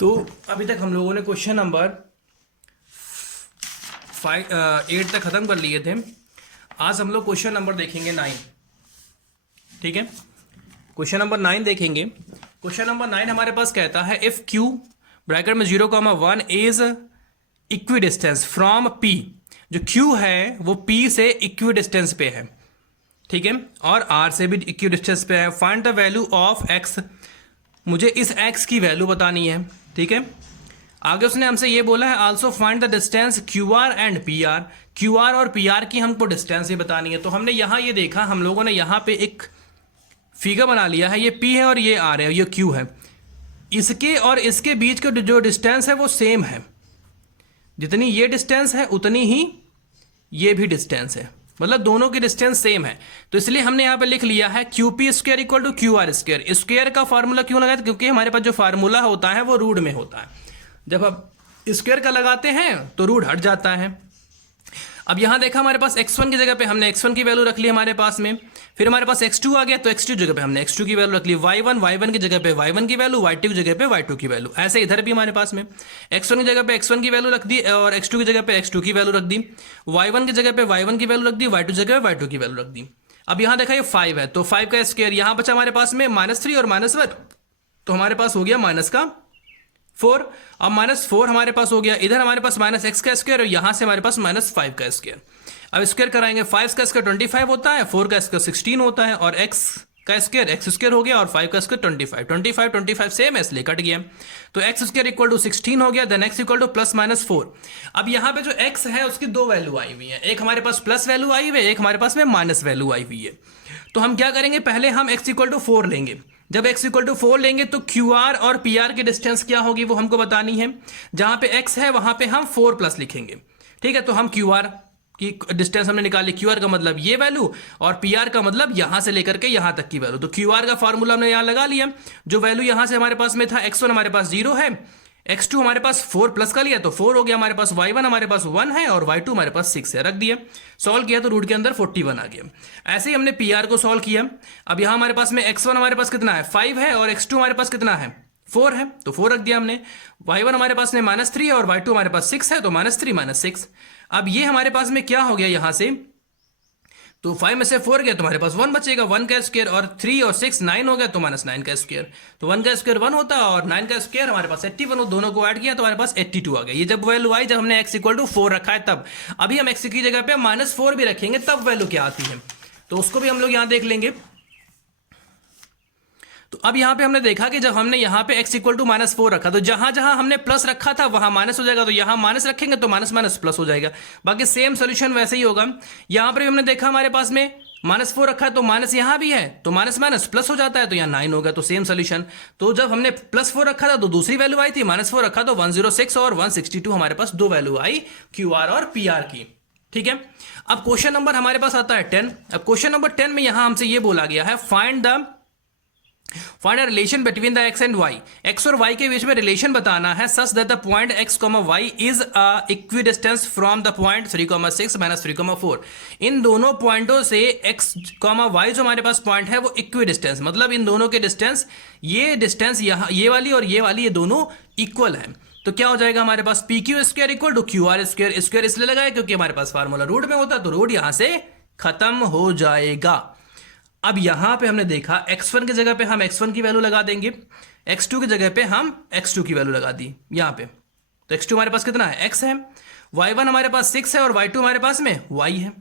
तो अभी तक हम लोगों ने क्वेश्चन नंबर 8 तक ख़त्म कर लिए थे। आज हम लोग क्वेश्चन नंबर देखेंगे 9। ठीक है, क्वेश्चन नंबर 9 देखेंगे। क्वेश्चन नंबर 9 हमारे पास कहता है इफ़ Q ब्रैकेट में 0,1 is equi distance from P। जो Q है वो P से इक्वी डिस्टेंस पे है, ठीक है, और R से भी इक्वी डिस्टेंस पे है। Find the value of X। मुझे इस X की वैल्यू बतानी है, ठीक है। आगे उसने हमसे ये बोला है also find the distance QR and PR। QR और PR की हमको डिस्टेंस ही बतानी है। तो हमने यहाँ ये देखा, हम लोगों ने यहाँ पे एक फिगर बना लिया है, ये P है और ये R है, ये Q है। इसके और इसके बीच का जो डिस्टेंस है वो सेम है। जितनी ये डिस्टेंस है उतनी ही ये भी डिस्टेंस है, मतलब दोनों की डिस्टेंस सेम है। तो इसलिए हमने यहाँ पे लिख लिया है QP square equal to QR square. Square का फार्मूला क्यों लगाया? क्योंकि हमारे पास जो फार्मूला होता है वो रूट में होता है। जब आप स्क्वायर का लगाते हैं तो रूट हट जाता है। अब यहाँ देखा हमारे पास x1 की जगह पे हमने x1 की वैल्यू रख ली हमारे पास में, फिर हमारे पास x2 आ गया तो x2 जगह पे हमने x2 की वैल्यू रख ली, y1 की जगह पे y1 की वैल्यू, y2 की जगह पे y2 की वैल्यू। ऐसे इधर भी हमारे पास में x1 की जगह पे x1 की वैल्यू रख दी और x2 की जगह पे x2 की वैल्यू रख दी, y1 की जगह पे y1 की वैल्यू रख दी, y2 की जगह पे y2 की वैल्यू रख दी। अब यहाँ देखा ये 5 है तो 5 का स्क्वायर, यहाँ बचा हमारे पास में -3 और -1, तो हमारे पास हो गया -4। अब -4 हमारे पास हो गया, इधर हमारे पास -x का स्क्वायर और यहाँ से हमारे पास -5 का स्क्वायर। अब स्क्वायर कराएंगे, 5 का स्क्वायर 25 होता है, 4 का स्क्वायर 16 होता है और x का स्क्वायर x स्क्वायर हो गया और 5 का स्क्वायर 25 सेम है इसलिए कट गया। तो x स्क्वायर इक्वल टू 16 हो गया, देन x इक्वल टू +-4। अब यहाँ पे जो x है उसकी दो वैल्यू आई हुई है, एक हमारे पास प्लस वैल्यू आई हुई है, एक हमारे पास में माइनस वैल्यू आई हुई है। तो हम क्या करेंगे, पहले हम x इक्वल टू 4 लेंगे। जब x इक्वल टू 4 लेंगे तो QR और PR की डिस्टेंस क्या होगी वो हमको बतानी है। जहां पे x है वहां पे हम 4+ लिखेंगे, ठीक है। तो हम QR की डिस्टेंस हमने निकाली, QR का मतलब ये वैल्यू और PR का मतलब यहां से लेकर के यहां तक की वैल्यू। तो QR का फार्मूला हमने यहां लगा लिया, जो वैल्यू यहां से हमारे पास में था x1 हमारे पास 0 है, x2 हमारे पास 4+ का लिया तो 4 हो गया हमारे पास, y1 हमारे पास 1 है और y2 हमारे पास 6 है, रख दिया। सॉल्व किया तो रूट के अंदर 41 आ गया। ऐसे ही हमने PR को सॉल्व किया। अब यहां हमारे पास में x1 हमारे पास कितना है 5 है और x2 हमारे पास कितना है 4 है, तो 4 रख दिया हमने। y1 हमारे पास में -3 है और y2 हमारे पास 6 है, तो -3 -6। अब ये हमारे पास में क्या हो गया यहां से, तो 5 में से 4 गया तो हमारे पास 1 बचेगा, 1 का स्क्वायर, और 3 और 6 9 हो गया तो -9 का स्क्वायर। तो 1 का स्क्वायर 1 होता है और 9 का स्क्वायर हमारे पास 81, दोनों को ऐड किया तो हमारे पास 82 आ गया। ये जब वैल्यू आई जब हमने x इक्वल टू 4 रखा है तब। अभी हम x की जगह पे -4 भी रखेंगे तब वैल्यू क्या आती है, तो उसको भी हम लोग यहाँ देख लेंगे। तो अब यहाँ पे हमने देखा कि जब हमने यहाँ पे x इक्वल टू -4 रखा तो जहां जहां हमने प्लस रखा था वहां माइनस हो जाएगा, तो यहाँ माइनस रखेंगे तो माइनस माइनस प्लस हो जाएगा। बाकी सेम सोल्यूशन वैसे ही होगा। यहाँ पर भी हमने देखा हमारे पास में -4 रखा है तो माइनस यहाँ भी है तो माइनस माइनस प्लस हो जाता है, तो यहाँ 9 होगा, तो सेम सोल्यूशन। तो जब हमने +4 रखा था तो दूसरी वैल्यू आई थी, -4 रखा तो 106 और 162 हमारे पास दो वैल्यू आई QR और PR की, ठीक है। अब क्वेश्चन नंबर हमारे पास आता है 10। अब क्वेश्चन नंबर 10 में यहां हमसे ये बोला गया है find a relation between the x and y। x और y के बीच में रिलेशन बताना है such that the point x, y is a equi distance from the point 3,6 -3,4। इन दोनों पॉइंटों से x, y जो हमारे पास पॉइंट है वो इक्वी डिस्टेंस, मतलब इन दोनों के डिस्टेंस, ये डिस्टेंस यहाँ ये वाली और ये वाली, ये दोनों इक्वल है। तो क्या हो जाएगा हमारे पास PQ square equal to QR square. Square इसलिए लगाया क्योंकि हमारे पास फार्मूला रूट में होता है, तो रूट यहां से खत्म हो जाएगा। अब यहां पे हमने देखा x1 की जगह पे हम x1 की वैल्यू लगा देंगे, x2 की जगह पे हम x2 की वैल्यू लगा दी यहां पे। तो x2 हमारे पास कितना है x है, y1 हमारे पास 6 है और y2 हमारे पास में y है।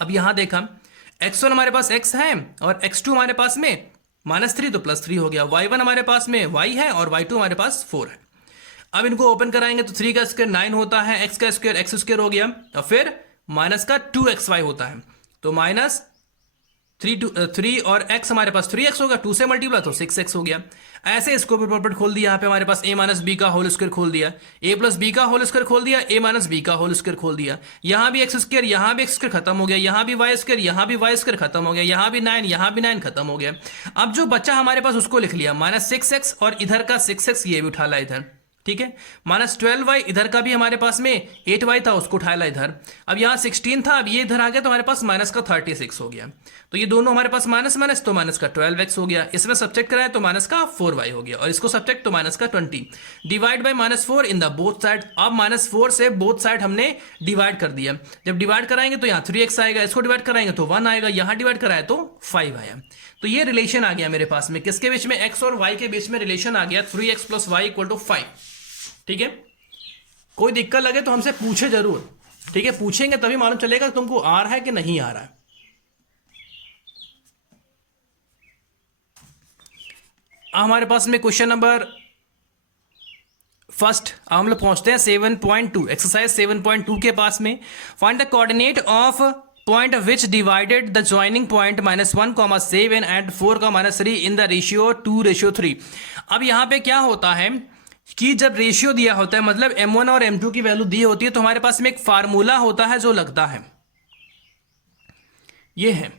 अब यहां देखा x1 हमारे पास x है और x2 हमारे पास में -3 तो +3 हो गया, y1 हमारे पास में y है और y2 हमारे पास 4 है। अब इनको ओपन कराएंगे तो 3 का स्क्वायर 9 होता है, x का स्क्वायर x स्क्वायर हो गया और फिर माइनस का 2xy होता है, तो -3 और x हमारे पास 3x होगा, 2 से मल्टीप्लाई तो 6x हो गया। ऐसे इसको भी प्रॉपर्टी खोल दिया, यहाँ पे हमारे पास a - b का होल स्क्वायर खोल दिया, a + b का होल स्क्वायर खोल दिया, a - b का होल स्क्वायर खोल दिया। यहाँ भी x स्क्वायर, यहाँ भी x स्क्वायर खत्म हो गया, यहाँ भी y स्क्वायर, यहाँ भी y स्क्वायर खत्म हो गया, यहाँ भी 9, यहाँ भी 9 खत्म हो गया। अब जो बच्चा हमारे पास उसको लिख लिया -6x और इधर का 6x ये भी उठा ला इधर, ठीक है। -12y इधर का भी हमारे पास में 8y था, उसको उठाया ला इधर। अब यहाँ 16 था, अब ये इधर आ गया तो हमारे पास माइनस का 36 हो गया। तो ये दोनों हमारे पास माइनस माइनस, तो माइनस का 12x हो गया। इसमें सब्जेक्ट कराया तो माइनस का 4y हो गया, और इसको सब्जेक्ट तो माइनस का 20 divide by -4 in the both side. अब -4 से बोथ साइड हमने डिवाइड कर दिया। जब डिवाइड कराएंगे तो यहाँ 3x आएगा, इसको डिवाइड कराएंगे तो 1 आएगा, यहाँ डिवाइड कराया तो 5 आया। तो ये रिलेशन आ गया मेरे पास में, किसके बीच में, x और y के बीच में रिलेशन आ गया 3x + y = 5। ठीक है। कोई दिक्कत लगे तो हमसे पूछे जरूर, ठीक है, पूछेंगे तभी मालूम चलेगा तुमको आ रहा है कि नहीं आ रहा है। हमारे पास में क्वेश्चन नंबर फर्स्ट हम लोग पहुंचते हैं 7.2, एक्सरसाइज 7.2 के पास में। Find the coordinate of point which divided the joining point -1, 7 and 4, -3 in the ratio 2:3। अब यहां पे क्या होता है कि जब रेशियो दिया होता है, मतलब m1 और m2 की वैल्यू दी होती है, तो हमारे पास में एक फार्मूला होता है जो लगता है, ये है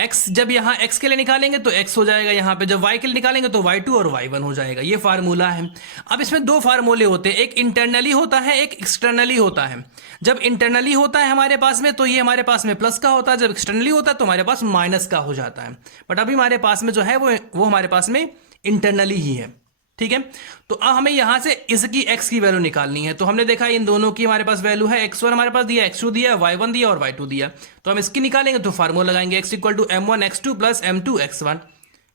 x। जब यहां x के लिए निकालेंगे तो x हो जाएगा, यहां पे जब y के लिए निकालेंगे तो y2 और y1 हो जाएगा, ये फार्मूला है। अब इसमें दो फार्मूले होते हैं, एक इंटरनली होता है, एक एक्सटर्नली होता है। जब इंटरनली होता है हमारे पास में तो ये हमारे पास में प्लस का होता है, जब एक्सटर्नली होता है तो हमारे पास माइनस का हो जाता है। बट अभी हमारे पास में जो है वो हमारे पास में इंटरनली ही है। ठीक है। तो अब हमें यहां से इसकी x की वैल्यू निकालनी है। तो हमने देखा इन दोनों की हमारे पास वैल्यू है, x1 हमारे पास दिया, x2 दिया, y1 दिया और y2 दिया। तो हम इसकी निकालेंगे तो फार्मूला लगाएंगे x = m1x2 + m2x1,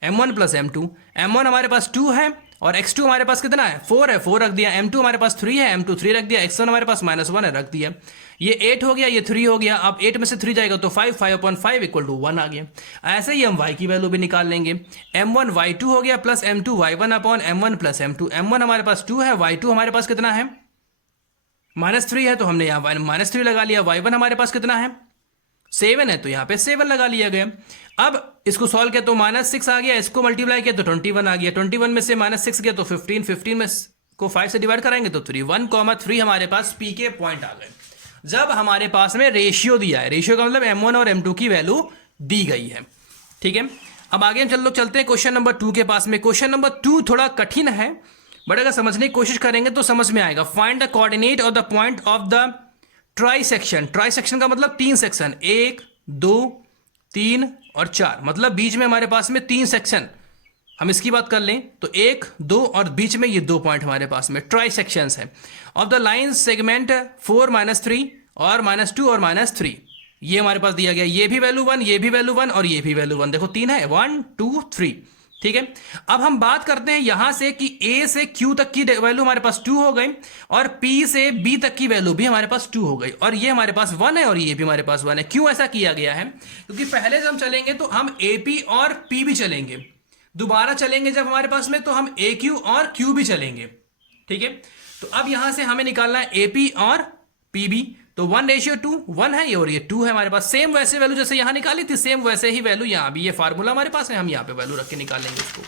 m1 + m2। m1 हमारे पास 2 है और x2 हमारे पास कितना है, 4 है, 4 रख दिया। m2 हमारे पास 3 है, m2 3 रख दिया। x1 हमारे पास -1 है, रख दिया। ये 8 हो गया, ये 3 हो गया। अब 8 में से 3 जाएगा तो 5, 5/5 = 1 आ गया। ऐसे ही हम y की वैल्यू भी निकाल लेंगे। m1 y2 हो गया plus m2 y1/m1 + m2। m1 हमारे पास 2 है, y2 हमारे पास कितना है, -3 है, तो हमने यहाँ -3 लगा लिया। y1 हमारे पास कितना है, 7 है, तो यहाँ पे 7 लगा लिया गया। अब इसको सॉल्व किया तो -6 आ गया, इसको मल्टीप्लाई किया तो 21 आ गया। 21 में से -6 गया तो 15, 15 में को 5 से डिवाइड कराएंगे तो 3, 1,3 हमारे पास p के पॉइंट आ गए। जब हमारे पास में रेशियो दिया है, रेशियो का मतलब m1 और m2 की वैल्यू दी गई है। ठीक है। अब आगे हम चलते हैं क्वेश्चन नंबर 2 के पास में। क्वेश्चन नंबर 2 थोड़ा कठिन है, बट अगर समझने की कोशिश करेंगे तो समझ में आएगा। Find the coordinate of the point of the trisection. Trisection का मतलब 3 सेक्शन, 1, 2, 3 और 4, मतलब बीच में हमारे पास में 3 सेक्शन। हम इसकी बात कर लें तो 1, 2 और बीच में ये 2 पॉइंट हमारे पास में ट्राइसेक्शंस है। ऑफ द लाइन सेगमेंट 4, -3 और -2 और -3, ये हमारे पास दिया गया। ये भी वैल्यू 1, ये भी वैल्यू 1 और ये भी वैल्यू 1। देखो 3 है, 1, 2, 3। ठीक है। अब हम बात करते हैं यहां से कि A से Q तक की वैल्यू हमारे पास 2 हो गई और P से B तक की वैल्यू भी हमारे पास 2 हो गई, और ये हमारे पास 1 है और ये भी हमारे पास 1 है। क्यों ऐसा किया गया है, क्योंकि पहले जब हम चलेंगे तो हम AP और P भी चलेंगे, दोबारा चलेंगे जब हमारे पास में तो हम AQ और Q भी चलेंगे। ठीक है। तो अब यहां से हमें निकालना है AP और PB, तो 1:2, 1 है ये और ये 2 है हमारे पास। सेम वैसे वैल्यू जैसे यहां निकाली थी, सेम वैसे ही वैल्यू यहां भी, ये फार्मूला हमारे पास है, हम यहां पे वैल्यू रख के निकाल लेंगे इसको।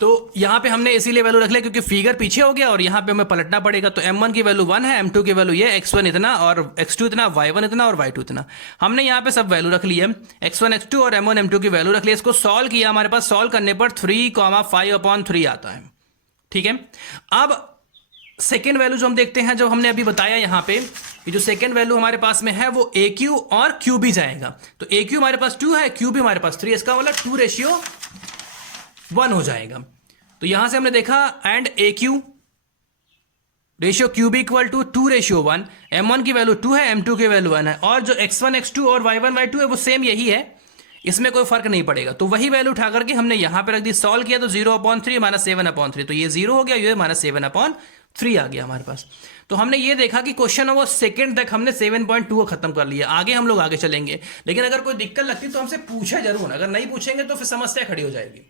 तो यहां पे हमने इसीलिए वैल्यू रख लिया क्योंकि फिगर पीछे हो गया और यहां पे हमें पलटना पड़ेगा। तो m1 की वैल्यू 1 है, m2 की वैल्यू ये, x1 इतना और x2 इतना, y1 इतना और y2 इतना। हमने यहां पे सब वैल्यू रख ली है, x1 x2 और m1 m2 की वैल्यू रख ली। इसको सॉल्व किया, हमारे पास सॉल्व करने पर 3,5/3 आता है। ठीक है। अब सेकेंड वैल्यू जो हम देखते हैं, जो हमने अभी बताया यहां पे, ये जो सेकेंड वैल्यू हमारे पास में है वो AQ और QB जाएगा। तो AQ हमारे पास 2 है, QB हमारे पास 3, इसका मतलब 2:1 हो जाएगा। तो यहां से हमने देखा and AQ ratio QB = 2:1। M1 की वैल्यू 2 है, M2 की वैल्यू 1 है, और जो x1 x2 और y1 y2 है वो सेम यही है, इसमें कोई फर्क नहीं पड़ेगा। तो वही वैल्यू उठा करके हमने यहां पे रख दी, सॉल्व किया तो 0/3 -7/3, तो ये 0 हो गया, ये -7/3 आ गया हमारे पास। तो हमने ये देखा कि क्वेश्चन वो सेकंड तक हमने 7.2 को खत्म कर लिया। आगे हम लोग आगे चलेंगे, लेकिन अगर कोई दिक्कत लगती तो हमसे पूछे जरूर, अगर नहीं पूछेंगे तो फिर समस्या खड़ी हो जाएगी।